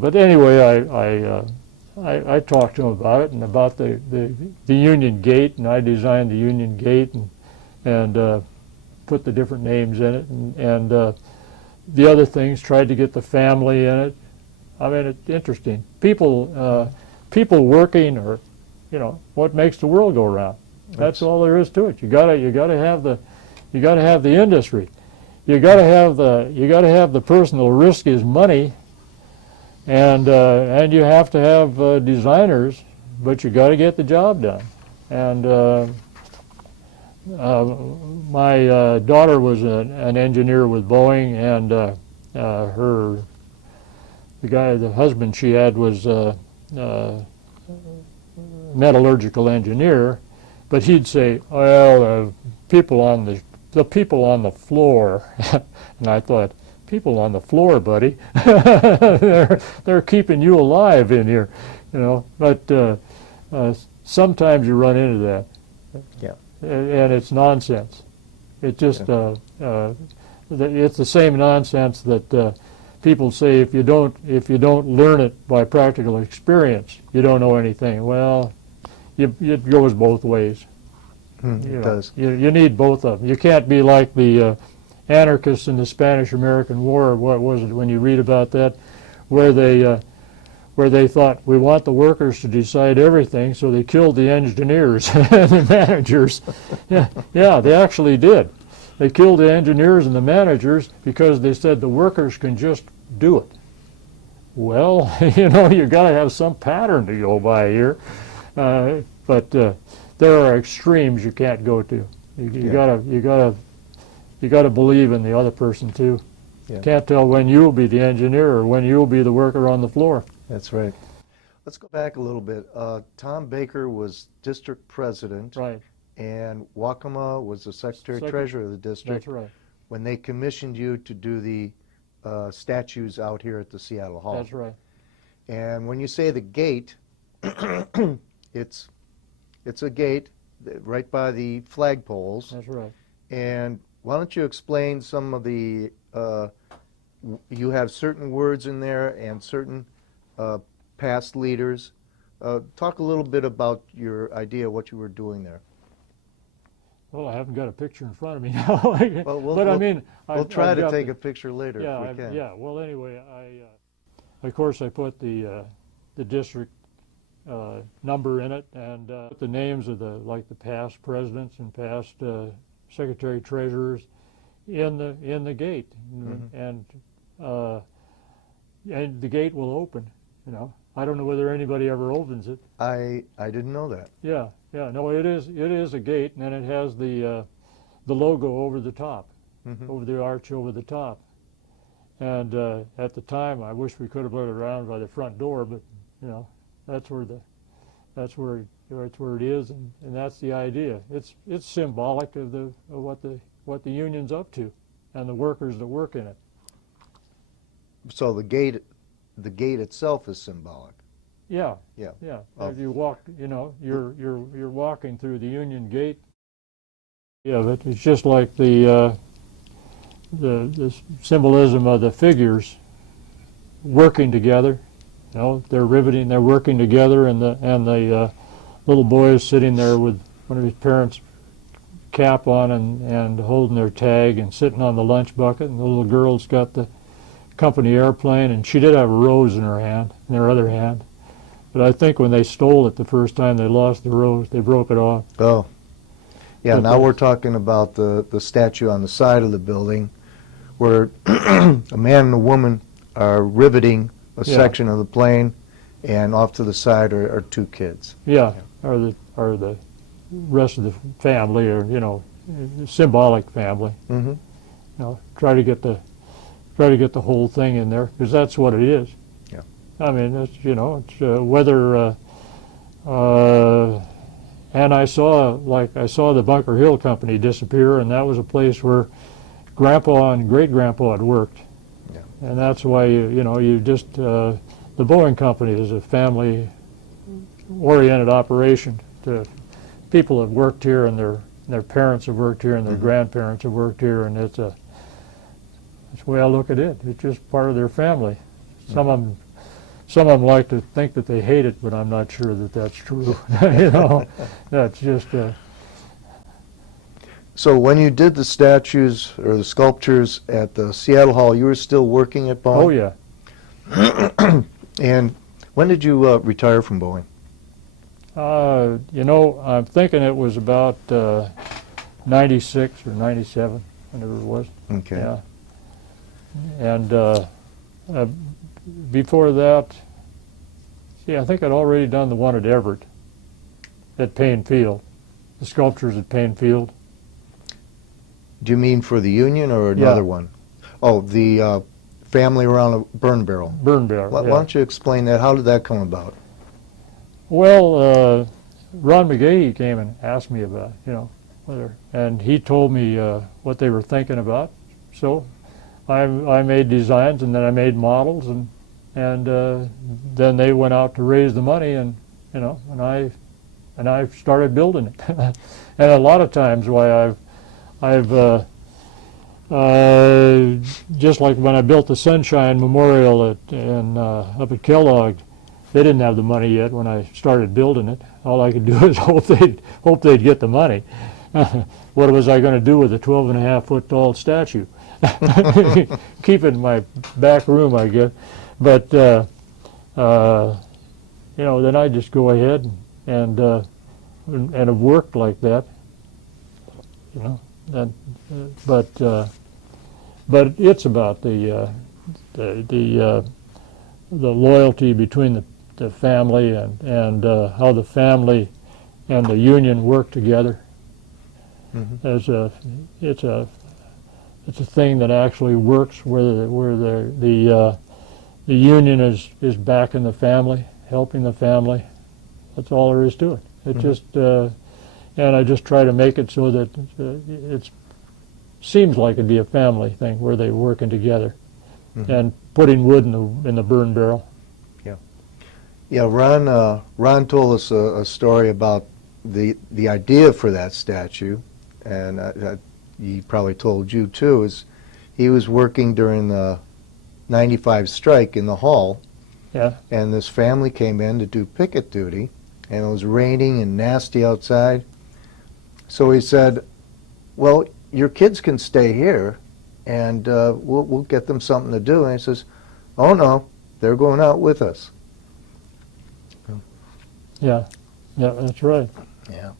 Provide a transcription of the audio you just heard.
But anyway, I talked to him about it and about the Union Gate, and I designed the Union Gate and put the different names in it, and the other things, tried to get the family in it. I mean, it's interesting. People working, or what makes the world go round. That's all there is to it. You gotta have the industry. You gotta have the person who'll risk his money, and you have to have designers, but you got to get the job done. And my daughter was an engineer with Boeing, and the husband she had was metallurgical engineer, but he'd say, well, the people on the floor. And I thought, people on the floor, buddy. they're keeping you alive in here, but sometimes you run into that. Yeah. And it's nonsense. It just it's the same nonsense that people say, if you don't learn it by practical experience, you don't know anything. Well, it goes both ways. It does. You need both of them. You can't be like the anarchists in the Spanish-American War. What was it when you read about that, where they thought, we want the workers to decide everything, so they killed the engineers and the managers. Yeah, they actually did. They killed the engineers and the managers because they said the workers can just do it. Well, you got to have some pattern to go by here, but there are extremes you can't go to. You gotta believe in the other person too. Yeah. Can't tell when you'll be the engineer or when you'll be the worker on the floor. That's right. Let's go back a little bit. Tom Baker was district president. Right. And Wakama was the secretary-treasurer of the district. That's right. When they commissioned you to do the statues out here at the Seattle Hall. That's right. And when you say the gate, it's a gate right by the flagpoles. That's right. And why don't you explain some of the, you have certain words in there and certain past leaders. Talk a little bit about your idea of what you were doing there. Well, I haven't got a picture in front of me now. Well, we'll try to take a picture later if we can. Yeah, well, anyway, of course, I put the district number in it, and the names of the past presidents and past secretary treasurers in the gate, and the gate will open. I don't know whether anybody ever opens it. I didn't know that. Yeah, no, it is a gate, and then it has the logo over the top, over the arch over the top. And at the time, I wish we could have let it around by the front door, but that's where it is, and that's the idea. It's symbolic of what the union's up to, and the workers that work in it. So the gate itself is symbolic. Yeah. Oh. As you walk, you're walking through the Union Gate. Yeah, but it's just like the symbolism of the figures working together. They're riveting. They're working together, and the little boy is sitting there with one of his parents' cap on and holding their tag and sitting on the lunch bucket, and the little girl's got the company airplane, and she did have a rose in her other hand. But I think when they stole it the first time, they lost the rose. They broke it off. Oh. Yeah, now we're talking about the statue on the side of the building where a man and a woman are riveting a section of the plane, and off to the side are two kids. Yeah, or the rest of the family, or symbolic family. Try to get the whole thing in there, because that's what it is. Yeah. I mean, it's whether and I saw the Bunker Hill Company disappear, and that was a place where Grandpa and great-grandpa had worked. Yeah. And that's why you just the Boeing Company is a family-oriented operation. People have worked here, and their parents have worked here, and their grandparents have worked here, and that's the way I look at it. It's just part of their family. Some of them some of them like to think that they hate it, but I'm not sure that that's true. You know, that's just. So when you did the statues or the sculptures at the Seattle Hall, you were still working at Boeing? Oh yeah. And when did you retire from Boeing? You know, I'm thinking it was about 96 or 97, whenever it was. Okay. Yeah. And before that, see, I think I'd already done the one at Everett, at Payne Field, the sculptures at Payne Field. Do you mean for the Union or another one? Oh, the family around a burn barrel. Burn barrel. Why don't you explain that? How did that come about? Well, Ron McGahee came and asked me about, you know, and he told me what they were thinking about. So I made designs, and then I made models, and then they went out to raise the money, and you know, and I started building it. And a lot of times, why I've just like when I built the Sunshine Memorial up at Kellogg, they didn't have the money yet when I started building it. All I could do is hope they'd get the money. What was I going to do with a 12.5-foot tall statue? Keep it in my back room, I guess. But you know, then I just go ahead and have worked like that. You know. But it's about the loyalty between the family and how the family and the union work together. Mm-hmm. It's a thing that actually works, where the union is backing the family, helping the family. That's all there is to it. It mm-hmm. just and I just try to make it so that it seems like it'd be a family thing where they're working together, mm-hmm. and putting wood in the burn barrel. Yeah, yeah. Ron told us a story about the idea for that statue, and he probably told you too. Is he was working during the '95 strike in the hall, yeah, and this family came in to do picket duty, and it was raining and nasty outside. So he said, well, your kids can stay here, and we'll get them something to do. And he says, oh, no, they're going out with us. Yeah, yeah, that's right. Yeah.